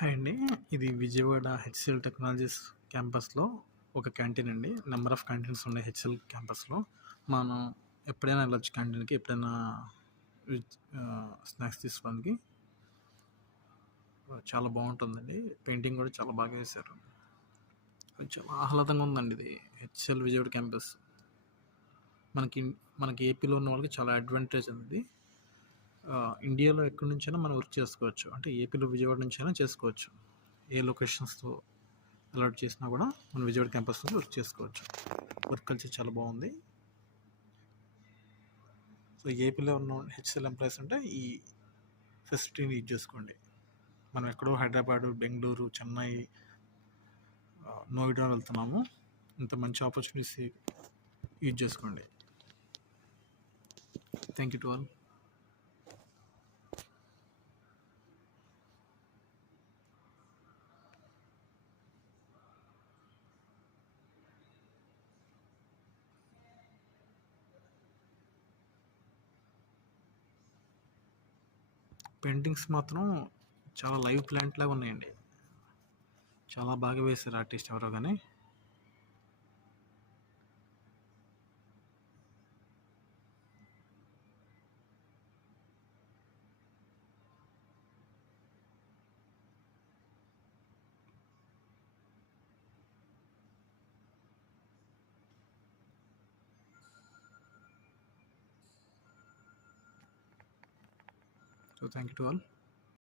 Hi అండి. ఇది Vijayawada HCl technologies క్యాంపస్‌లో ఒక క్యాంటీన్ అండి. నంబర్ ఆఫ్ క్యాంటీన్స్ ఉన్నాయి హెచ్‌సిఎల్ క్యాంపస్‌లో. మనం ఎప్పుడైనా వెళ్ళొచ్చు క్యాంటీన్‌కి. ఎప్పుడైనా స్నాక్స్ తీసుకోవడానికి. చాలా బాగుంటుందండి. పెయింటింగ్ కూడా చాలా బాగా వేశారు. చాలా ఆహ్లాదంగా ఉందండి ఇది హెచ్‌సిఎల్ విజయవాడ క్యాంపస్. మనకి మనకి ఏపీలో ఉన్న వాళ్ళకి చాలా అడ్వాంటేజ్ ఉంది. ఇండియాలో ఎక్కడి నుంచైనా మనం వర్క్ చేసుకోవచ్చు. అంటే ఏపీలో విజయవాడ నుంచైనా చేసుకోవచ్చు. ఏ లొకేషన్స్‌తో అలాట్ చేసినా కూడా మనం విజయవాడ క్యాంపస్ నుంచి వర్క్ చేసుకోవచ్చు. వర్క్ కల్చర్ చాలా బాగుంది. సో ఏపీలో ఉన్న హెచ్‌సిఎల్ ఎంప్లాయీస్ అంటే ఈ ఫెసిలిటీని యూజ్ చేసుకోండి. మనం ఎక్కడో హైదరాబాదు, బెంగళూరు, చెన్నై, నోయిడా వెళ్తున్నాము. ఇంత మంచి ఆపర్చునిటీస్ యూజ్ చేసుకోండి. Thank you to all. Paintings మాత్రం చాలా లైవ్ ప్లాంట్ లాగా ఉన్నాయండి. చాలా బాగా వేశారు ఆర్టిస్ట్ ఎవరో కానీ. So thank you to all.